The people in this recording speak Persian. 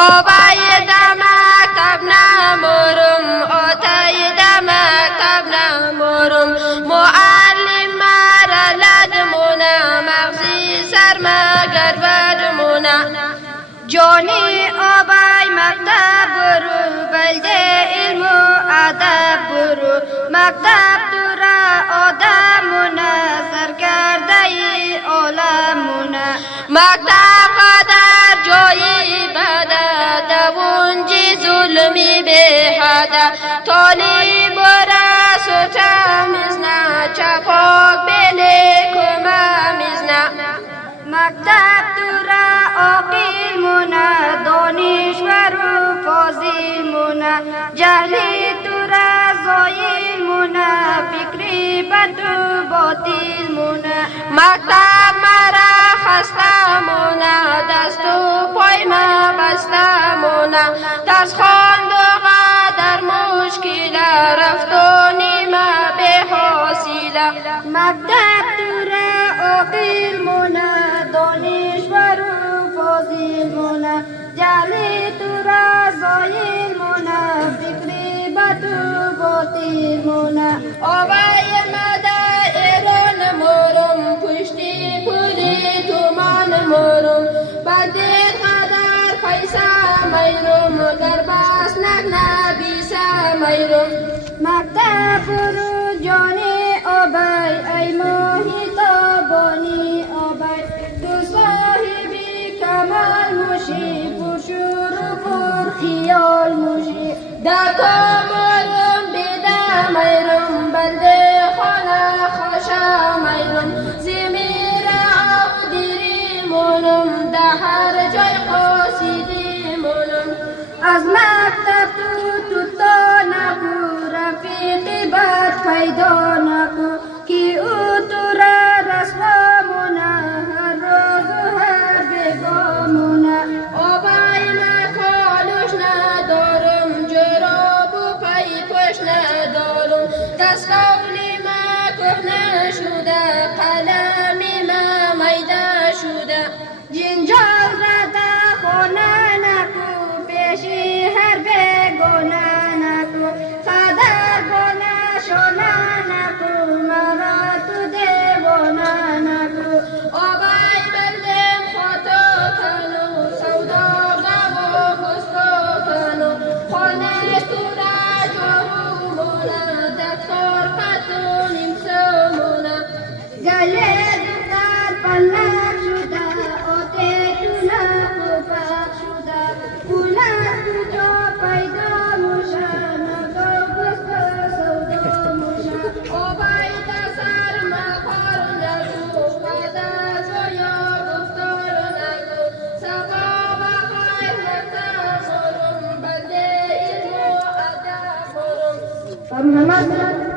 أباي دمك تبنا مرم أتاي دمك تبنا مرم معلم مرا لدمنا مغزي سر مگر بدمنا جانی آبای مکتب برو بلده علم و ادب برو مکتب تو را آدمونه سرکرده عالمونه مکتب قدر جایی بده دوونجی ظلمی به حده طالب را ستمیزنه چپاک بله کممیزنه مکتب تو را عاقل مونه دانشور و فاضل مونه جهلی تو را زایل مونه فکری بد و باطل مونه مکتب مرا خسته مونه دست و پای ما بسته مونه درس خواند و در مشکل رفت و نیمه به حاصله مکتب تو را عاقل مونه دانشور و فاضل مونه جهل تو را زایل مونه فکری بد و باطل مونه آبای مده ایران مرم پشتی پولی تومان مرم بدید قدر پیسه میرم در بس نبیسه میرم مکتب برو جانی آبای ای ماهی تابانی آبای تو صاحبی کمال موشی پرشور و پر خیال موشی دکا مرم بیده میرم بلده خانه خوشه میرم زمیر عقدیری مونم ده هر جای قاسیدی مونم از مکتب تو تا نکو رفیقی بد پیدا نکو کی او تو را رسوا مونه هر روز و هر بگاه مونه آبای نکالوش ندارم جراب و پی پوش ندارم دستگاولی ما کهنه شده قلمی ما میده شده جنجال را در خانه نکو پیشی هر بگونه نکو قدر بانه شانه نکو مرا تو دیوانه نکو آبای بردم خطا کنو سودا و بستا کنو خانه تو را جاهو مونه دکتر قطو نیمسو مونه گله دکتر پنک شده آته تو نکو پک شده پولک تو جا پیدا موشه نگاه بستا سودا موشه آبای دسر مقار نگو قدر زایا گفتار نگو سبا بخیر مکتب برم بنده علم و ادب برم